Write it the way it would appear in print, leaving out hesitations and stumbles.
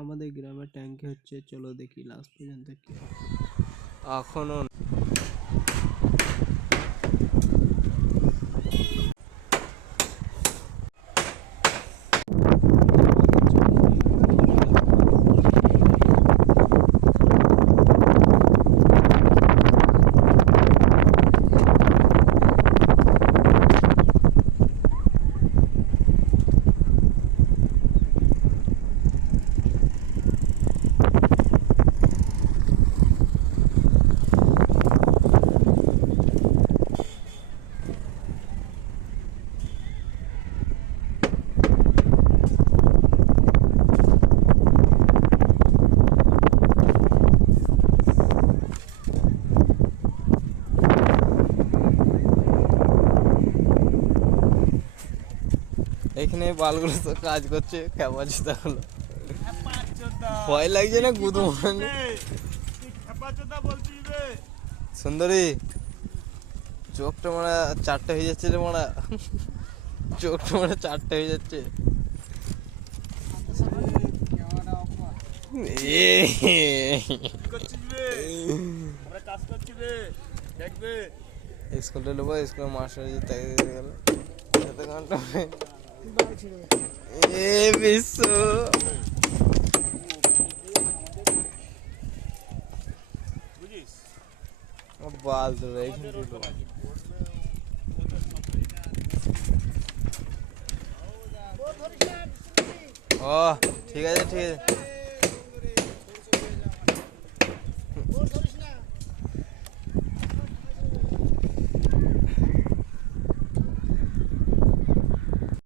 আমাদের গ্রামের ট্যাঙ্কি হচ্ছে। চলো দেখি লাস্ট পর্যন্ত কি হয়। এখনো এখানে বালগুলো তো কাজ করছে ক্যাপাচিতা হলো। ভয় লাগছে না গুদু মানে সুন্দরী চোখটা মানে চারটে হয়ে যাচ্ছে রে মারা, চোখটা মানে চারটে হয়ে যাচ্ছে। স্কুলে নেবো, স্কুলের মাস্টার যেতে গেল এ বিশ্ব বাল ধরে ও ঠিক আছে ঠিক আছে।